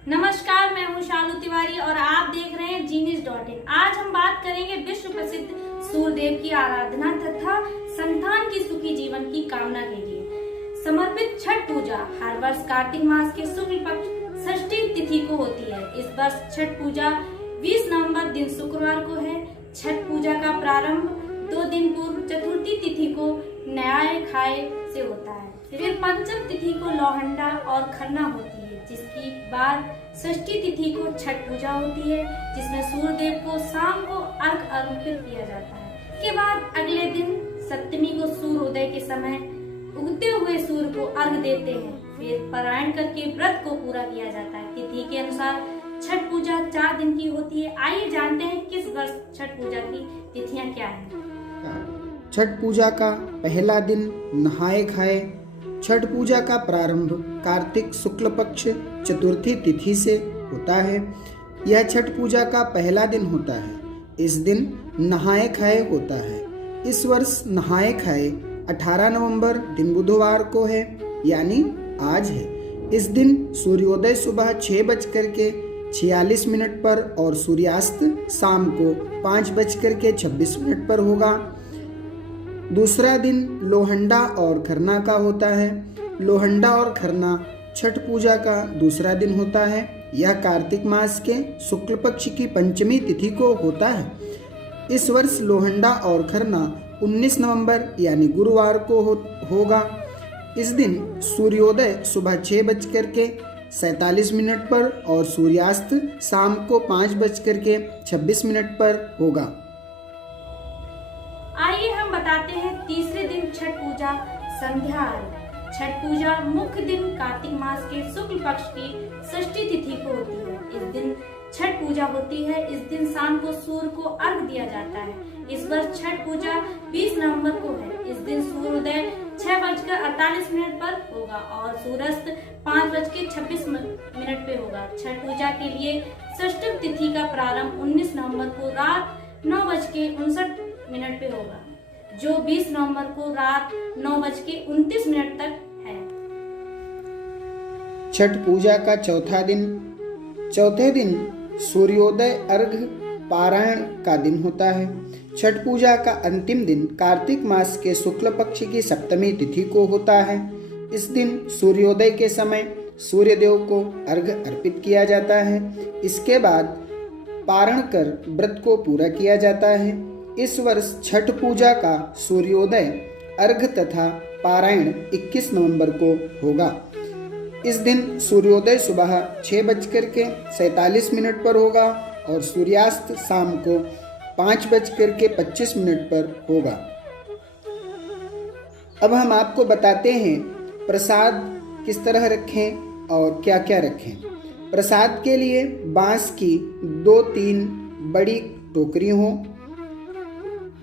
नमस्कार, मैं हूं शालू तिवारी और आप देख रहे हैं genius.in। आज हम बात करेंगे विश्व प्रसिद्ध सूर्यदेव की आराधना तथा संतान की सुखी जीवन की कामना के लिए समर्पित छठ पूजा हर वर्ष कार्तिक मास के शुक्ल पक्ष षष्ठी तिथि को होती है। इस वर्ष छठ पूजा 20 नवंबर दिन शुक्रवार को है। छठ पूजा का प्रारंभ 2 दिन पूर्व चतुर्थी तिथि को न्याय खाए से होता है। फिर पंचम तिथि को लोहंडा और खरना होती है, जिसकी बाद षष्ठी तिथि को छठ पूजा होती है, जिसमें सूर्यदेव को शाम को अर्घ अर्पित किया जाता है। इसके बाद अगले दिन सप्तमी को सूर्योदय के समय उगते हुए सूर्य को अर्घ देते हैं। फिर पारायण करके व्रत को पूरा किया जाता है। तिथि के अनुसार छठ पूजा 4 दिन की होती है। आइए जानते हैं किस वर्ष छठ पूजा की तिथियां क्या हैं। छठ पूजा का पहला दिन नहाए खाए। छठ पूजा का प्रारंभ कार्तिक शुक्ल पक्ष चतुर्थी तिथि से होता है। यह छठ पूजा का पहला दिन होता है। इस दिन नहाए खाए होता है। इस वर्ष नहाए खाए 18 नवंबर दिन बुधवार को है, यानी आज है। इस दिन सूर्योदय सुबह 6:46 पर और सूर्यास्त शाम को 5:26 पर होगा। दूसरा दिन लोहंडा और खरना का होता है। लोहंडा और खरना छठ पूजा का दूसरा दिन होता है। यह कार्तिक मास के शुक्ल पक्ष की पंचमी तिथि को होता है। इस वर्ष लोहंडा और खरना 19 नवंबर यानी गुरुवार को होगा। इस दिन सूर्योदय सुबह 6:47 पर और सूर्यास्त शाम को 5:26 पर होगा। आइए हम बताते हैं तीसरे दिन छठ पूजा संध्या अर्घ्य। छठ पूजा मुख्य दिन कार्तिक मास के शुक्ल पक्ष की षष्ठी तिथि को होती है। इस दिन छठ पूजा होती है। इस दिन शाम को सूर्य को अर्घ दिया जाता है। इस वर्ष छठ पूजा 20 नवंबर को है। इस दिन सूर्योदय 6:48 पर होगा और सूर्यास्त 5:26 पे होगा। छठ पूजा के लिए षष्ठी तिथि का प्रारंभ 19 नवंबर को रात 9:59 पे होगा, जो 20 नवंबर को रात 9:29 तक है। छठ पूजा का चौथे दिन सूर्योदय अर्घ पारायण का दिन होता है। छठ पूजा का अंतिम दिन कार्तिक मास के शुक्ल पक्ष की सप्तमी तिथि को होता है। इस दिन सूर्योदय के समय सूर्यदेव को अर्घ अर्पित किया जाता है। इसके बाद पारण कर व्रत को पूरा किया जाता है। इस वर्ष छठ पूजा का सूर्योदय अर्घ तथा पारायण 21 नवंबर को होगा। इस दिन सूर्योदय सुबह 6:47 पर होगा और सूर्यास्त शाम को 5:25 पर होगा। अब हम आपको बताते हैं प्रसाद किस तरह रखें और क्या क्या रखें। प्रसाद के लिए बांस की 2-3 बड़ी टोकरी हो।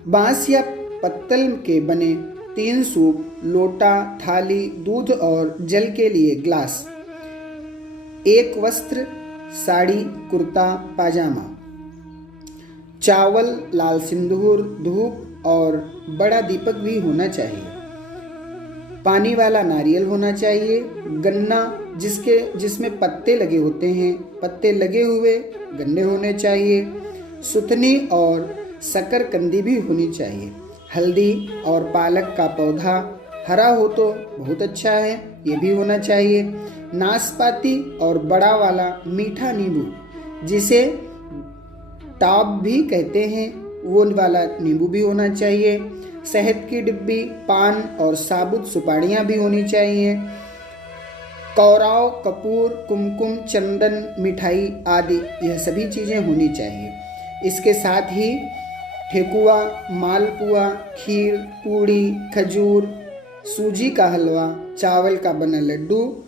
बांस या पत्तल के बने 3 सूप, लोटा, थाली, दूध और जल के लिए ग्लास, 1 वस्त्र, साड़ी, कुर्ता, पाजामा, चावल, लाल सिंदूर, धूप और बड़ा दीपक भी होना चाहिए। पानी वाला नारियल होना चाहिए। गन्ना जिसमें पत्ते लगे होते हैं, पत्ते लगे हुए गन्ने होने चाहिए। सुथनी और शकरकंदी भी होनी चाहिए। हल्दी और पालक का पौधा हरा हो तो बहुत अच्छा है, ये भी होना चाहिए। नाशपाती और बड़ा वाला मीठा नींबू, जिसे टाब भी कहते हैं, वो वाला नींबू भी होना चाहिए। शहद की डिब्बी, पान और साबुत सुपारियाँ भी होनी चाहिए। कौराव, कपूर, कुमकुम, चंदन, मिठाई आदि यह सभी चीज़ें होनी चाहिए। इसके साथ ही ठेकुआ, मालपुआ, खीर, पूड़ी, खजूर, सूजी का हलवा, चावल का बना लड्डू,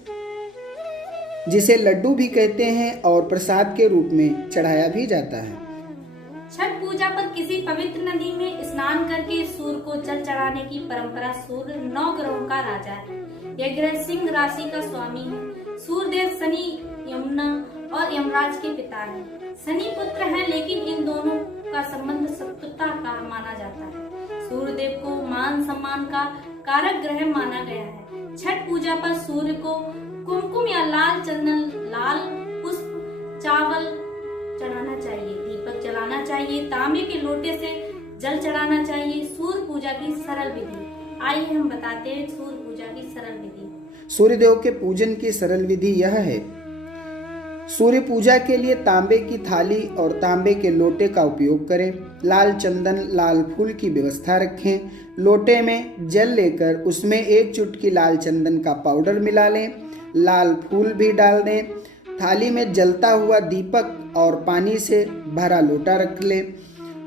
जिसे लड्डू भी कहते हैं और प्रसाद के रूप में चढ़ाया भी जाता है। छठ पूजा पर किसी पवित्र नदी में स्नान करके सूर्य को जल चढ़ाने की परंपरा। सूर्य 9 ग्रहों का राजा है। यह ग्रह सिंह राशि का स्वामी है। सूर्यदेव शनि, यमुना और यमराज के पिता हैं। शनि पुत्र हैं, लेकिन इन दोनों का संबंध शत्रुता का माना जाता है। सूर्यदेव को मान सम्मान का कारक ग्रह माना गया है। छठ पूजा पर सूर्य को कुमकुम या लाल चंदन, लाल पुष्प चाहिए, तांबे के लोटे से जल चढ़ाना चाहिए। सूर्य पूजा की सरल विधि, आइए हम बताते हैं सूर्य पूजा की सरल विधि। सूर्यदेव के पूजन की सरल विधि यह है। सूर्य पूजा के लिए तांबे की थाली और तांबे के लोटे का उपयोग करें। लाल चंदन, लाल फूल की व्यवस्था रखें। लोटे में जल लेकर उसमें 1 चुटकी लाल चंदन का पाउडर मिला लें। लाल फूल भी डाल दें। थाली में जलता हुआ दीपक और पानी से भरा लोटा रख लें।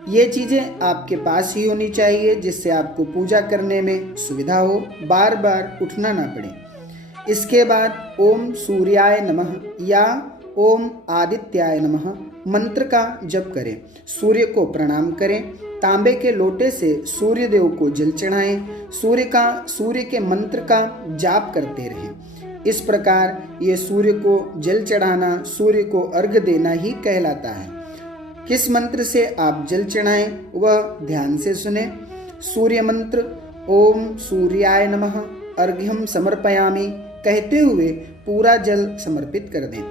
ये चीज़ें आपके पास ही होनी चाहिए, जिससे आपको पूजा करने में सुविधा हो, बार बार उठना ना पड़े। इसके बाद ओम सूर्याय नमः या ओम आदित्याय नमः मंत्र का जप करें। सूर्य को प्रणाम करें। तांबे के लोटे से सूर्य देव को जल चढ़ाएं। सूर्य के मंत्र का जाप करते रहें। इस प्रकार ये सूर्य को जल चढ़ाना, सूर्य को अर्घ देना ही कहलाता है। किस मंत्र से आप जल चढ़ाएं वह ध्यान से सुने। सूर्य मंत्र ओम सूर्याय नमः अर्घ्यम समर्पयामि कहते हुए पूरा जल समर्पित कर दें।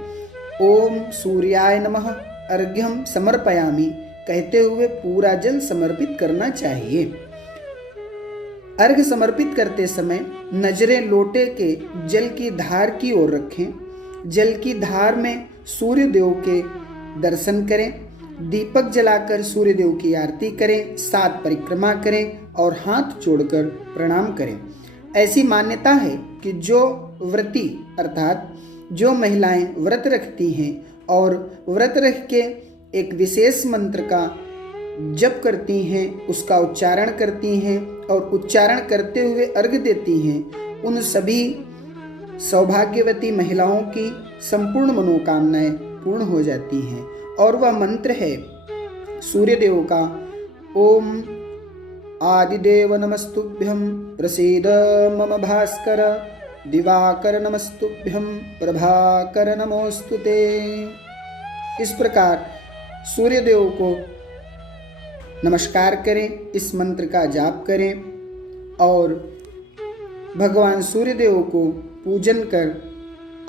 ओम सूर्याय नमः अर्घ्यम समर्पयामि कहते हुए पूरा जल समर्पित करना चाहिए। अर्घ समर्पित करते समय नजरें लोटे के जल की धार की ओर रखें। जल की धार में सूर्य देव के दर्शन करें। दीपक जलाकर सूर्य देव की आरती करें। 7 परिक्रमा करें और हाथ जोड़कर प्रणाम करें। ऐसी मान्यता है कि जो व्रती अर्थात जो महिलाएं व्रत रखती हैं और व्रत रख के एक विशेष मंत्र का जप करती हैं, उसका उच्चारण करती हैं और उच्चारण करते हुए अर्घ देती हैं, उन सभी सौभाग्यवती महिलाओं की संपूर्ण मनोकामनाएं पूर्ण हो जाती हैं। और वह मंत्र है सूर्यदेव का ओम आदिदेव नमस्तुभ्यं प्रसीद मम भास्कर दिवाकर नमस्तुभ्यं प्रभाकर नमोस्तुते। इस प्रकार सूर्यदेव को नमस्कार करें, इस मंत्र का जाप करें और भगवान सूर्यदेव को पूजन कर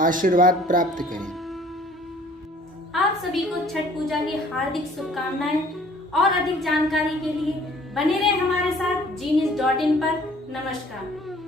आशीर्वाद प्राप्त करें। आप सभी को छठ पूजा की हार्दिक शुभकामनाएं और अधिक जानकारी के लिए बने रहे हमारे साथ genius.in पर। नमस्कार।